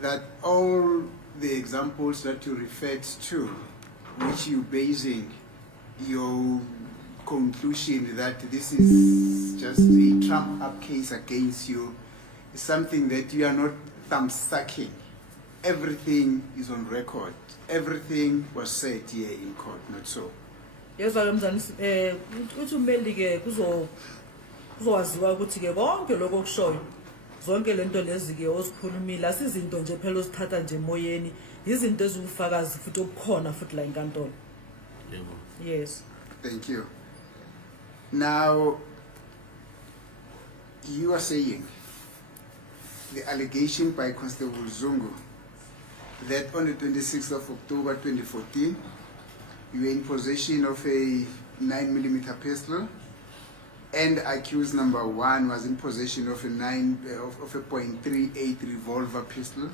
that all the examples that you referred to, which you basing your conclusion that this is just a trump-up case against you, is something that you are not thumb-sucking. Everything is on record. Everything was said here in court, not so. Yezwa ke mzansi uthi ummeli ke kuzowaziwa ukuthi ke konke lokho okushoyo zonke lento lezi ke osikhulumile asizinto nje phela osithatha nje emoyeni izinto ezibufakazi futhi obukhona futhi la enkantolo. Yebo. Yes. Thank you. Now, you are saying the allegation by Constable Zungu that on the 26th of October 2014, you were in possession of a 9mm pistol, and accused number one was in possession of a .38 revolver pistol.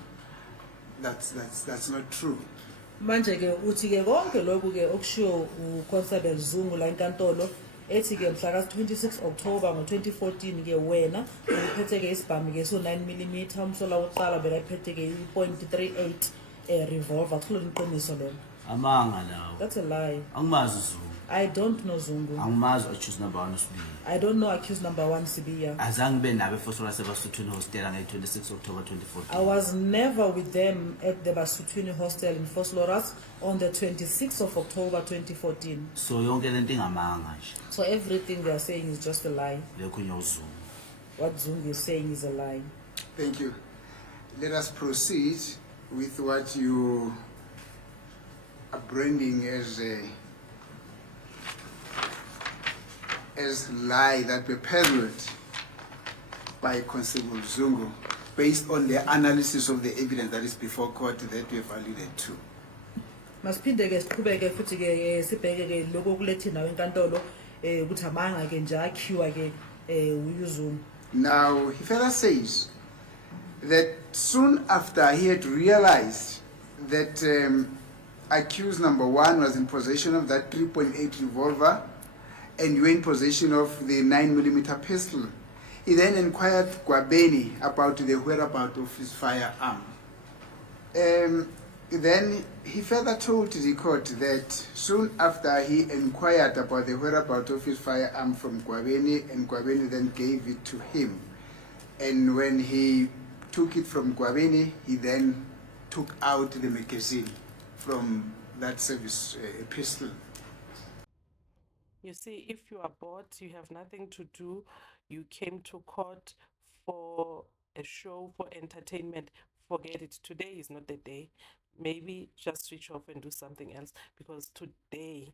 That's not true. Manje ke uthi ke konke lokhu ke okushiwo uConstable Zungu la enkantolo ethi ke mhla ka 26 October ngo2014 ke wena uphethe ke isibhamu ke so 9mm umsola wokuqala bekaphethe ke .38 revolver kulo iqiniso lelo. Amanga lawo. That's a lie. Angimazi Zungu. I don't know Zungu. Angimazi accused number 1 usibili. I don't know accused number 1 Sibiya. Azange be nabe fosola seBasuthwini hostel on 26 October 2014. I was never with them at the Basuthwini hostel in Vosloorus on the 26th of October 2014. So yonke lento ingamanga nje. So everything they are saying is just a lie. Lekho nyoZungu. What Zungu is saying is a lie. Thank you. Let us proceed with what you are branding as lie that were peddled by Constable Zungu based on the analysis of the evidence that is before court that we have alluded to. Masiphinde ke siqhubeke futhi ke sibheke ke lokho kulethi nawe enkantolo ukuthi amanga ke nje akhiwa ke uYuzungu. Now, he further says that soon after he had realized that accused number one was in possession of that 3.8 revolver and you were in possession of the 9mm pistol, he then inquired Gwabeni about the whereabouts of his firearm. Then he further told the court that soon after he inquired about the whereabouts of his firearm from Gwabeni, and Gwabeni then gave it to him. And when he took it from Gwabeni, he then took out the magazine from that service pistol. You see, if you are bored, you have nothing to do, you came to court for a show, for entertainment, forget it. Today is not the day. Maybe just switch off and do something else, because today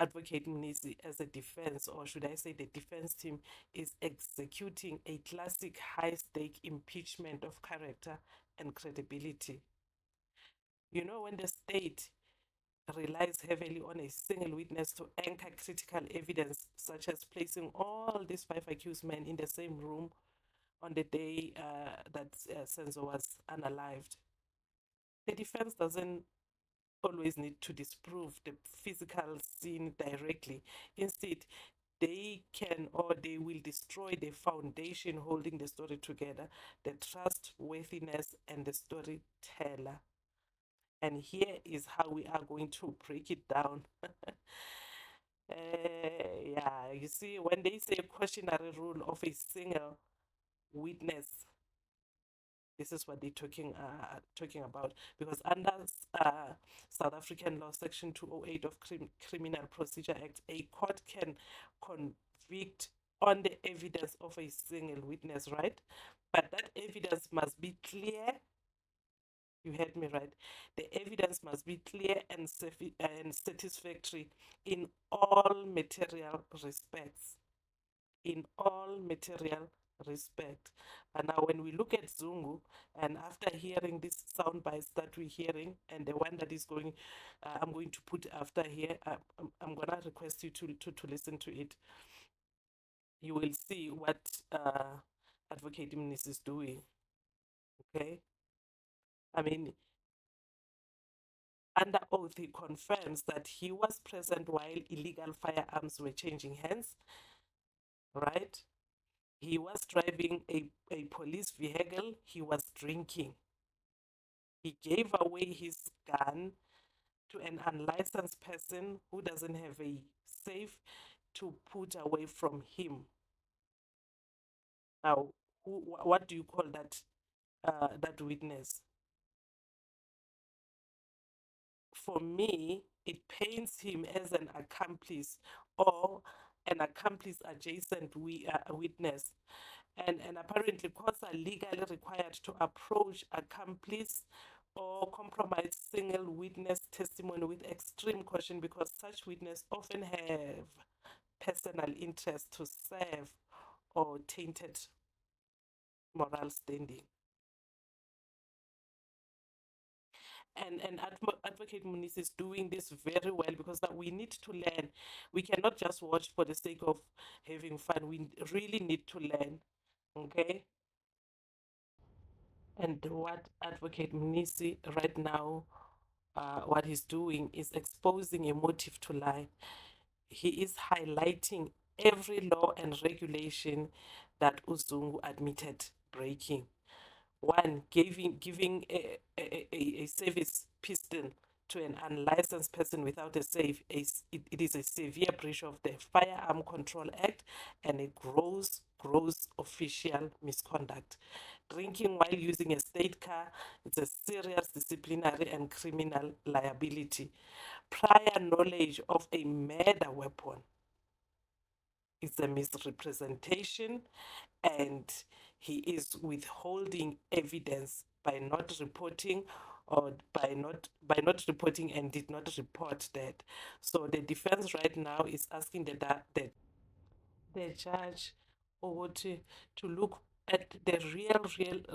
Advocate Mnisi as a defense, or should I say the defense team, is executing a classic high-stake impeachment of character and credibility. You know, when the state relies heavily on a single witness to anchor critical evidence, such as placing all these 5 accused men in the same room on the day that Senzo was unalived, the defense doesn't always need to disprove the physical scene directly. Instead, they can, or they will destroy the foundation holding the story together, the trustworthiness and the storyteller. And here is how we are going to break it down. Yeah, you see, when they say cautionary rule of a single witness, this is what they're talking about, because under South African law, Section 208 of Criminal Procedure Act, a court can convict on the evidence of a single witness, right? But that evidence must be clear. You heard me right. The evidence must be clear and satisfactory in all material respects. In all material respect. And now when we look at Zungu, and after hearing these sound bites that we're hearing, and the one that is going, I'm going to put after here, I'm gonna request you to listen to it. You will see what Advocate Mnisi is doing. Okay, I mean, under oath, he confirms that he was present while illegal firearms were changing hands, right? He was driving a police vehicle. He was drinking. He gave away his gun to an unlicensed person who doesn't have a safe to put away from him. Now, what do you call that? That witness? For me, it paints him as an accomplice or an accomplice adjacent witness. And apparently courts are legally required to approach accomplice or compromise single witness testimony with extreme caution because such witnesses often have personal interest to serve or tainted moral standing. And Advocate Muniz is doing this very well because that we need to learn. We cannot just watch for the sake of having fun. We really need to learn, okay? And what Advocate Muniz right now, what he's doing is exposing a motive to lie. He is highlighting every law and regulation that Uzungu admitted breaking. One, giving a service pistol to an unlicensed person without a safe, it is a severe breach of the Firearm Control Act and a gross official misconduct. Drinking while using a state car, it's a serious disciplinary and criminal liability. Prior knowledge of a murder weapon is a misrepresentation, and he is withholding evidence by not reporting or by not reporting and did not report that. So the defense right now is asking the judge or to look at the real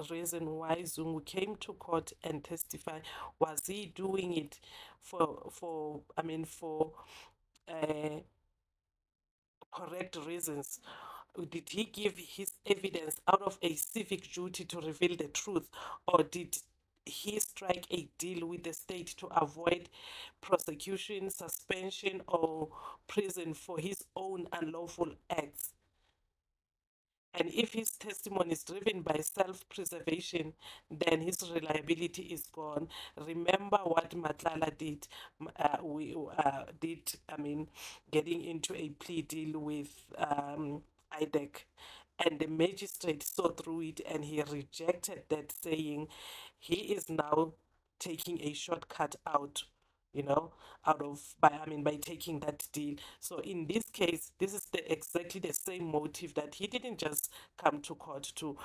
reason why Zungu came to court and testify. Was he doing it for correct reasons? Did he give his evidence out of a civic duty to reveal the truth, or did he strike a deal with the state to avoid prosecution, suspension, or prison for his own unlawful acts? And if his testimony is driven by self-preservation, then his reliability is gone. Remember what Matlala did. Getting into a plea deal with IDEC, and the magistrate saw through it, and he rejected that, saying he is now taking a shortcut out, by taking that deal. So in this case, this is exactly the same motive, that he didn't just come to court to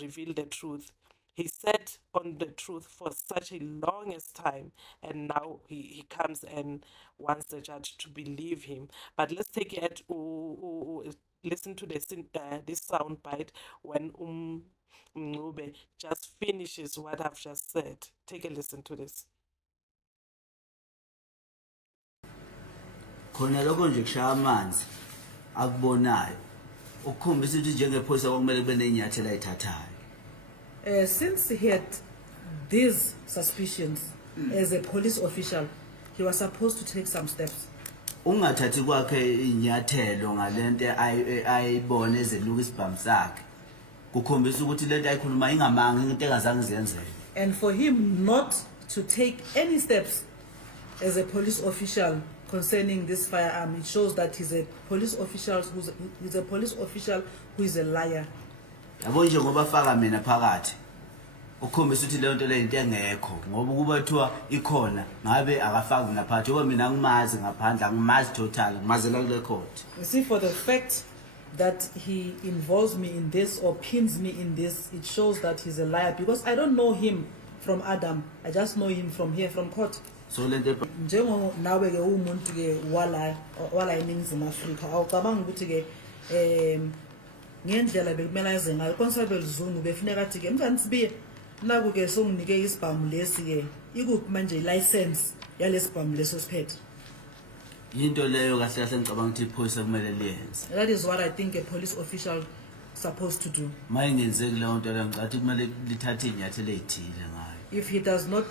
reveal the truth. He sat on the truth for such a longest time, and now he comes and wants the judge to believe him. But let's take it, listen to this sound bite when Ncube just finishes what I've just said. Take a listen to this. Khona lokho nje kushaya amanzi akubonayo ukukhombisa ukuthi njengephoyisa kwakumele kube nenyathelo ayithathayo. Since he had these suspicions as a police official, he was supposed to take some steps. Ungathathi kwakhe inyathelo ngalento ayibona ezeluka isibhamu sakhe kukhombisa ukuthi lento ayikhuluma ingamanga into engazange ziyenzeke. And for him not to take any steps as a police official concerning this firearm, it shows that he's a police official who is a liar. Yabo nje ngoba faka mina phakathi ukhombisa ukuthi le nto le into engekho ngoba kuba kuthiwa ikhona ngabe akafaki ngaphathi ngoba mina ngimazi ngaphandle angimazi total ngimazela kule court. You see, for the fact that he involves me in this or pins me in this, it shows that he's a liar, because I don't know him from Adam. I just know him from here, from court. So lento Njengo nawe ke umuntu ke wala eNingizimu Afrika, awucabanga ukuthi ke ngendlela bekumele ayenze ngayo Constable Zungu befuneka athi ke mfana sibiye naku ke songinike isibhamu lesi ke ikuphi manje license yalesibhamu leso siphethe. into leyo kahle kahle ngicabanga ukuthi iphoyisa kumele liyenze. That is what I think a police official supposed to do. Mayingenzeki leyo nto leyo ngicathi kumele lithathe inyathelo ezithile ngayo. If he does not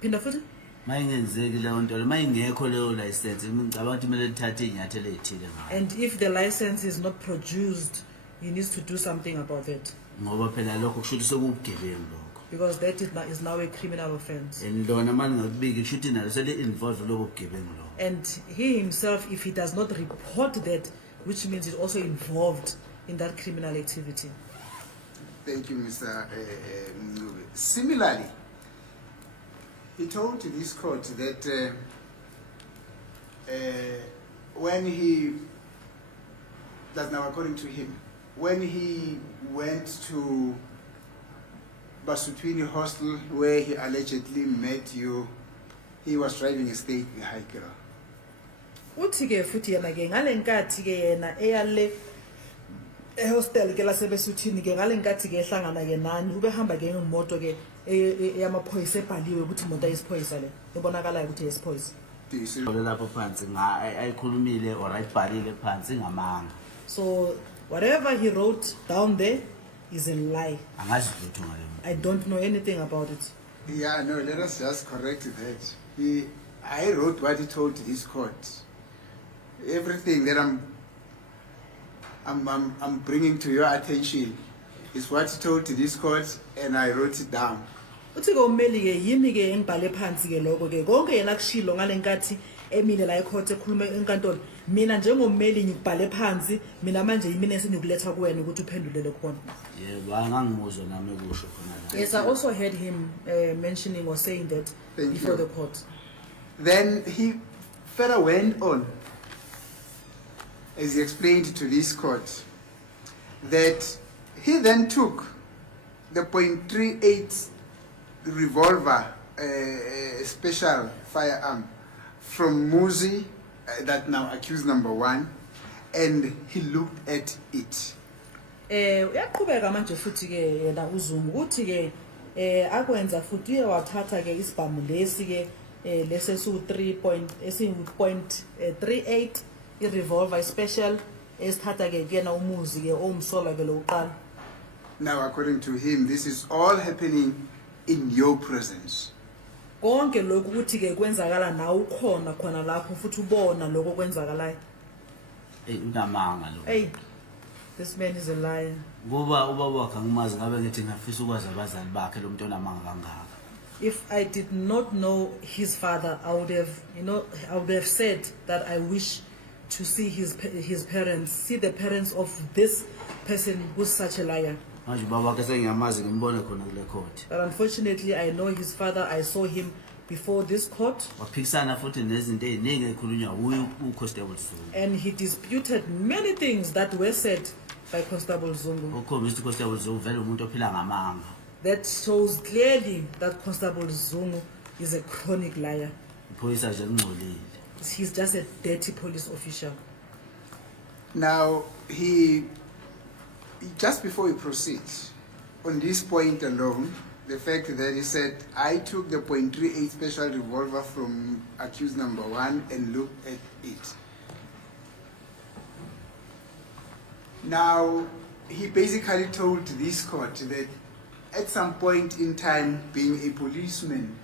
pinda futhi Mayingenzeki leyo nto leyo mayingekho leyo license ngicabanga ukuthi kumele lithathe inyathelo ezithile ngayo. And if the license is not produced, he needs to do something about it. Ngoba phela lokho kusho ukuthi sokubugebengu lokho. because that is now a criminal offense. and lona manje ngakubika kushuthi nalo sele involved lobo bugebengu lo. And he himself, if he does not report that, which means he's also involved in that criminal activity. Thank you, Mr. Mncube. Similarly, he told to this court that when he, that's now according to him, when he went to Basutwini Hostel where he allegedly met you, he was driving a state vehicle. Uthi ke futhi yena ke ngalenkathi ke yena eyale ehostel ke lasebesuthini ke ngalenkathi ke ehlangana ke nani ubehamba ke ngemoto ke yamaphoyisa ebhaliwe ukuthi imoto ayisiphoyisa le ebonakala ukuthi yesiphoyisa. Do you see? Lapho phansi ayikhulumile or ayibhalile phansi ngamanga. So whatever he wrote down there is a lie. Angazi lutho ngale. I don't know anything about it. Yeah, no, let us just correct that. I wrote what he told this court. Everything that I'm bringing to your attention is what he told to this court, and I wrote it down. Uthi ke ummeli ke yimi ke engibhale phansi ke lokho ke konke yena kushilo ngalenkathi emile la ecourt ekhuluma enkantolo mina njengommeli ngibhale phansi mina manje yimi nesinokuletha kuwena ukuthi uphendulele khona. Yebo angangimuzwa nami kusho khona la. Yes, I also heard him mentioning or saying that Thank before you. the court. Then he further went on, as he explained to this court, that he then took the .38 revolver, special firearm, from Muzi, that now accused number 1, and he looked at it. Uyaqhubeka manje futhi ke yena uZungu uthi ke akwenza futhi uye wathatha ke isibhamu lesi ke lesesu 3.38 i-revolver special esithatha ke kuyena umuzi ke omsola ke lokuqala. Now, according to him, this is all happening in your presence. Konke lokhu ukuthi ke kwenzakala nawe ukhona khona lapho futhi ubona lokho kwenzakalayo. Unamanga lo. Hey, this man is a liar. Ngoba ubaba wakhe angimazi ngabe ngithi ngafisa ukwazi abazali bakhe lo muntu onamanga kangaka. If I did not know his father, I would have, I would have said that I wish to see his parents, see the parents of this person who's such a liar. Manje ubaba wakhe sengiyamazi ngimbone khona kule court. But unfortunately, I know his father. I saw him before this court, Waphikisana futhi nezinto eziningi ekhulunywa uConstable Zungu. and he disputed many things that were said by Constable Zungu. Ukhombisa ukuthi uConstable Zungu vele umuntu ophila ngamanga. That shows clearly that Constable Zungu is a chronic liar. Iphoyisa nje lingcolile. He's just a dirty police official. Now, just before he proceeds, on this point alone, the fact that he said, I took the .38 special revolver from accused number 1 and looked at it. Now, he basically told this court that at some point in time, being a policeman,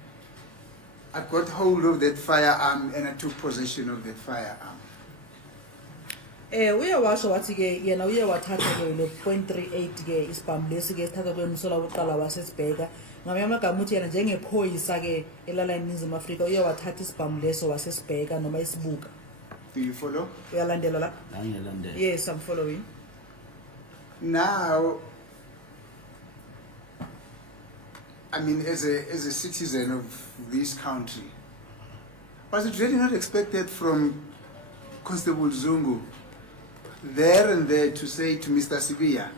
I got hold of that firearm and I took possession of that firearm. Uye washo wathi ke yena uye wathatha ke le .38 ke isibhamu lesi ke sithatha kwemsola wokuqala wasesibheka ngamanye amagama uthi yena njengephoyisa ke elala eNingizimu Afrika uye wathatha isibhamu leso wasesibheka noma isibuka. Do you follow? Uyalandela la? Ngiyalandela. Yes, I'm following. Now, I mean, as a citizen of this country, was it really not expected from Constable Zungu there and there to say to Mr. Sibia,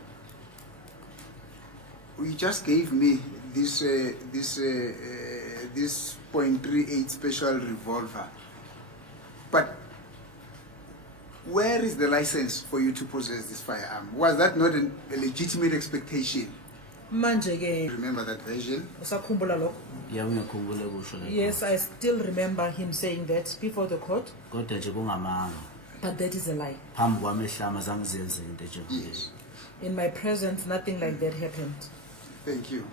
you just gave me this .38 special revolver, but where is the license for you to possess this firearm? Was that not a legitimate expectation? Manje ke Remember that version? usakhumbula lokho? Yebo ngiyakhumbula kusho la. Yes, I still remember him saying that before the court, Kodwa nje kungamanga. but that is a lie. Phambi kwami ehlama zangizenze into nje. Yes. In my presence, nothing like that happened. Thank you.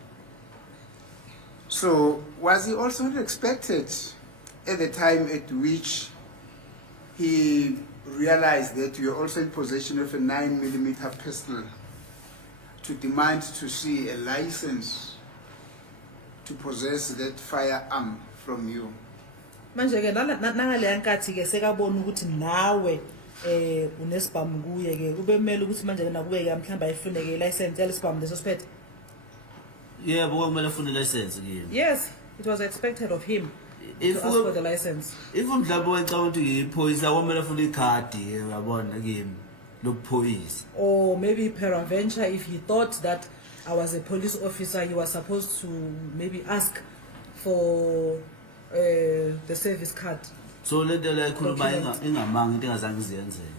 So, was he also not expected at the time at which he realized that you are also in possession of a 9mm pistol to demand to see a license to possess that firearm from you? Manje ke nangaleya nkathi ke sekabona ukuthi nawe unesibhamu kuye ke kube kumele ukuthi manje nakuwe ke mhlamba ayifuneke license yalesibhamu leso siphethe. Yebo kumele afune license kimi. Yes, it was expected of him If to ask for the license. If mhlawumbe wecabanga ukuthi iphoyisa kwamele afune ikhadi yabona kimi lokuphoyisa. Or maybe peradventure, if he thought that I was a police officer, he was supposed to maybe ask for the service card. So lento la ikhuluma ingamanga into engazange iziyenzeke.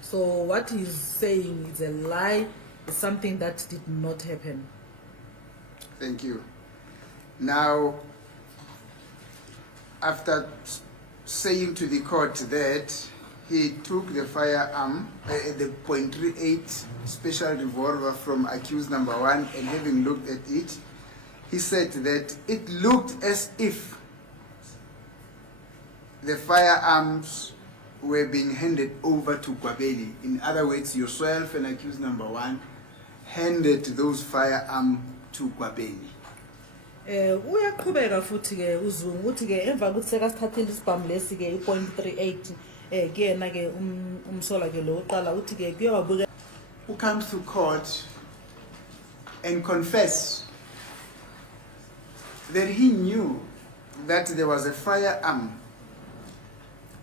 So what he's saying is a lie, it's something that did not happen. Thank you. Now, after saying to the court that he took the firearm, the .38 special revolver from accused number 1, and having looked at it, he said that it looked as if the firearms were being handed over to Gwabeni. In other words, yourself and accused number 1 handed those firearms to Gwabeni. Uyaqhubeka futhi ke uZungu uthi ke emva ukuthi sekasithathile isibhamu lesi ke i.38 kuyena ke umsola ke lo oqala uthi ke kuyawabuka Who comes to court and confess that he knew that there was a firearm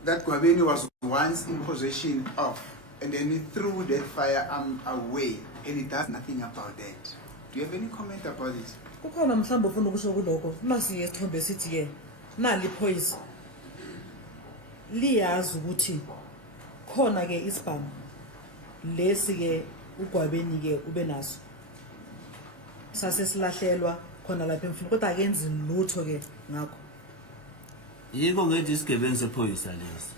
that Gwabeni was once in possession of, and then he threw that firearm away, and he does nothing about that. Do you have any comment about it? kukhona mhlamba ufuna ukusho kuloko mase isithombe sithi ke nali iphoyisa liyazi ukuthi khona ke isibhamu lesi ke uGwabeni ke ube naso sase silahlelwa khona lapha emfini kodwa akenzi lutho ke ngakho. Yiko ngithi isigebengu sephoyisa lesi.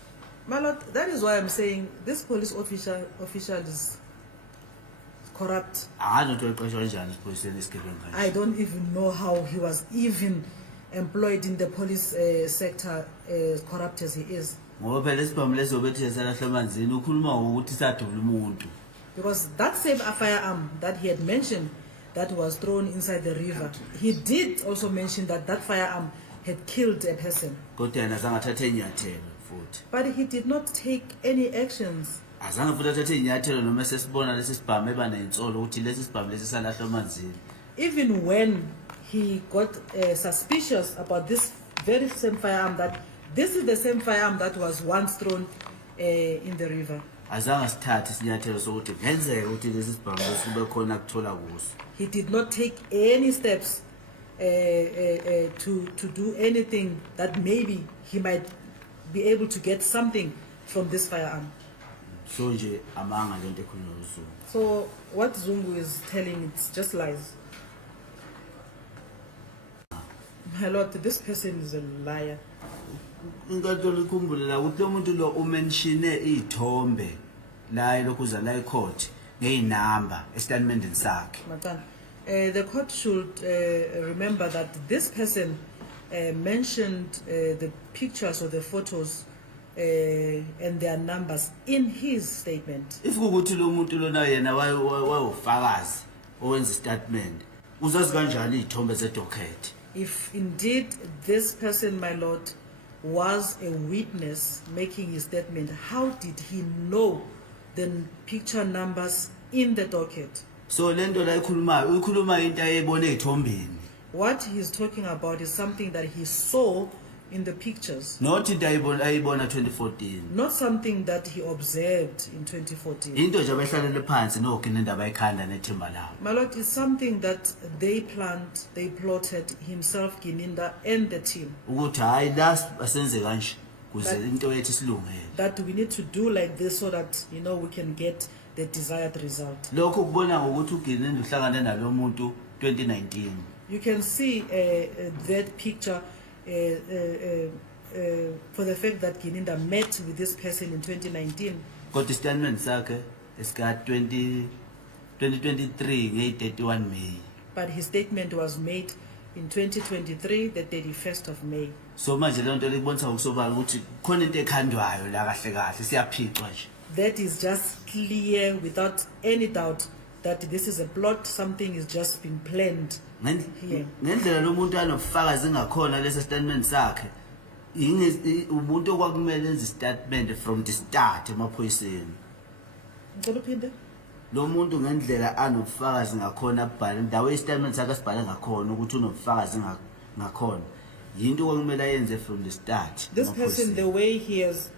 My lord, that is why I'm saying this police official is corrupt. I don't even know how he was even employed in the police sector, as corrupt as he is. Because that same firearm that he had mentioned that was thrown inside the river, he did also mention that that firearm had killed a person. But he did not take any actions. Even when he got suspicious about this very same firearm, that this is the same firearm that was once thrown in the river. He did not take any steps to do anything that maybe he might be able to get something from this firearm. So what Zungu is telling, it's just lies. My lord, this person is a liar. The court should remember that this person mentioned the pictures or the photos and their numbers in his statement. If If indeed this person, my lord, was a witness making his statement, how did he know the picture numbers in the docket? So what he's talking about is something that he saw in the pictures. Not 2014. Not something that he observed in 2014. My lord, is something that they plotted, himself, Gininda, and the team. That we need to do like this so that, you know, we can get the desired result. 2019. You can see that picture for the fact that Gininda met with this person in 2019. Got the statement, it's got 2023, 31 May. But his statement was made in 2023, the 31st of May. So much that is just clear without any doubt that this is a plot, something is just being planned here. Ngendlela lo muntu anobufakazi ngakhona lesa statement sakhe umuntu okwakumele enze statement from the start emaphoyiseni. Ngicela uphinde. Lo muntu ngendlela anobufakazi ngakhona abhale ndawo istatement sakhe asibhale ngakhona ukuthi unobufakazi ngakhona yinto okwakumele ayenze from the start. This person, the way he has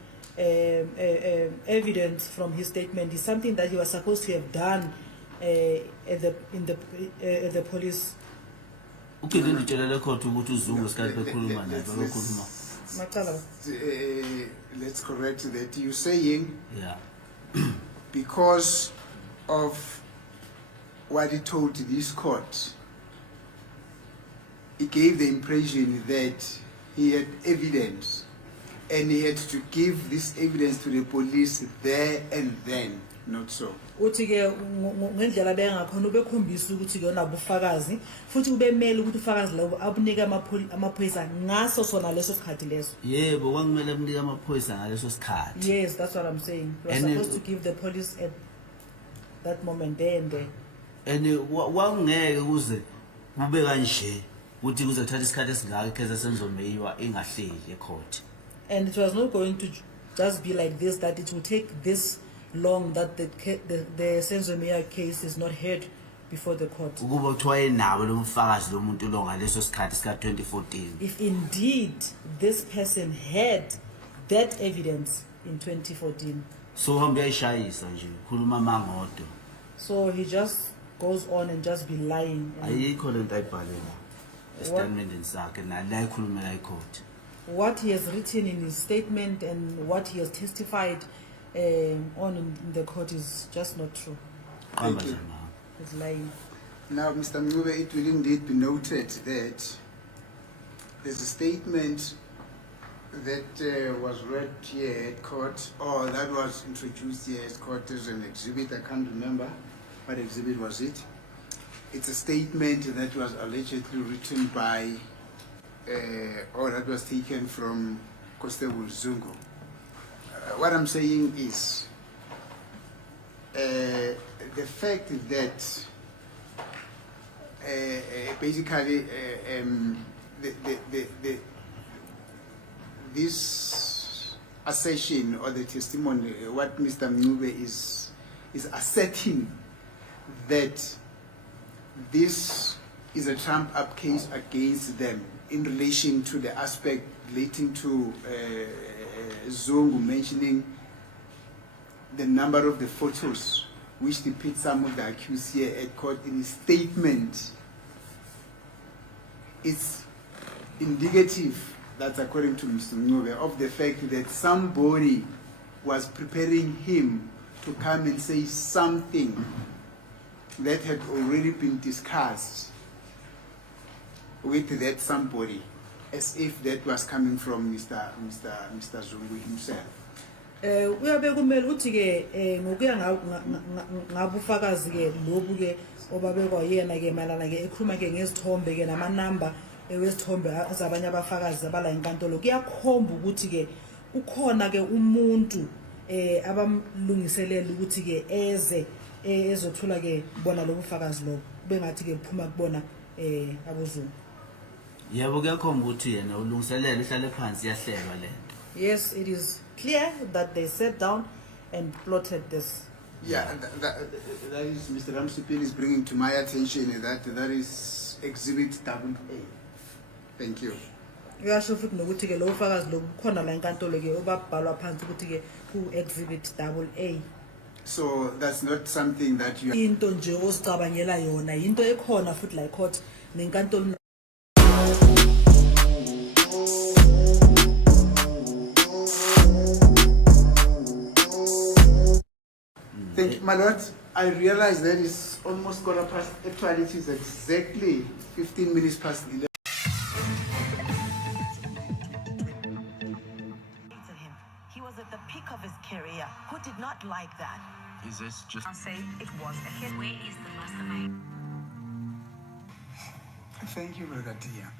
evidence from his statement is something that he was supposed to have done at the police. Okay, then utshela court ukuthi uZungu sikhathi bekhuluma naye bekhuluma. Macala. Let's correct that. You're saying because of what he told this court, he gave the impression that he had evidence and he had to give this evidence to the police there and then. Not so. Uthi ke ngendlela bengakhona ubekhombisa ukuthi ke unabo ufakazi futhi ubemele ukuthi ufakazi lobo abunika amaphoyisa ngaso sona leso sikhathi leso. Yebo kwakumele abunika amaphoyisa ngaleso sikhathi. Yes, that's what I'm saying. You are supposed to give the police at that moment there and there. And wakungeke kuze kube kanje ukuthi kuze kuthatha isikhathi esingaka ikhesa senzomeyiwa engahleli ecourt. And it was not going to just be like this, that it will take this long, that the Senzomia case is not heard before the court. Ukuba kuthiwa enabo lo mfakazi lo muntu lo ngaleso sikhathi sika 2014. If indeed this person had that evidence in 2014. So hambe ayishayisa nje khuluma mangodo. So he just goes on and just be lying. Ayikho lento ayibhalela. Statement sakhe nala ikhulumela icourt. What he has written in his statement and what he has testified on in the court is just not true. Thank you. He's lying. Now, Mr. Mube, it will indeed be noted that there's a statement that was read here at court, or that was introduced here at court as an exhibit. I can't remember what exhibit was it. It's a statement that was allegedly written by, or that was taken from Constable Zungu. What I'm saying is, the fact that basically this assertion or the testimony, what Mr. Mube is asserting that this is a trump-up case against them in relation to the aspect relating to Zungu mentioning the number of the photos which depict some of the accused here at court in his statement. It's indicative, that's according to Mr. Mube, of the fact that somebody was preparing him to come and say something that had already been discussed with that somebody, as if that was coming from Mr. Zungu himself. Uyabe kumele ukuthi ke ngokuya ngabufakazi ke lobu ke obabekwa yena ke malana ke ekhuluma ke ngezithombe ke nama number ewezithombe zabanye abafakazi abala inkantolo kuyakhomba ukuthi ke ukhona ke umuntu abamlungiselela ukuthi ke eze ezothula ke bona lobufakazi lobo bengathi ke phuma kubona abozungu. Yebo kuyakhomba ukuthi yena ulungiselela ihlale phansi yahlelwa lento. Yes, it is clear that they sat down and plotted this. Yeah, that is Mr. Ramsipin is bringing to my attention that is Exhibit AA. Thank you. Uyasho futhi nokuthi ke lo ufakazi lo khona la enkantolo ke obabhalwa phansi ukuthi ke ku Exhibit AA. So that's not something that you into nje osicabangela yona into ekhona futhi la court nenkantolo. Thank you, my lord. I realize that it's almost quarter past. Actually, it is exactly 15 minutes past 11. He was at the peak of his career. Who did not like that? Is this just... I'll say it was a hit. Where is the mastermind? Thank you, Brother Tia.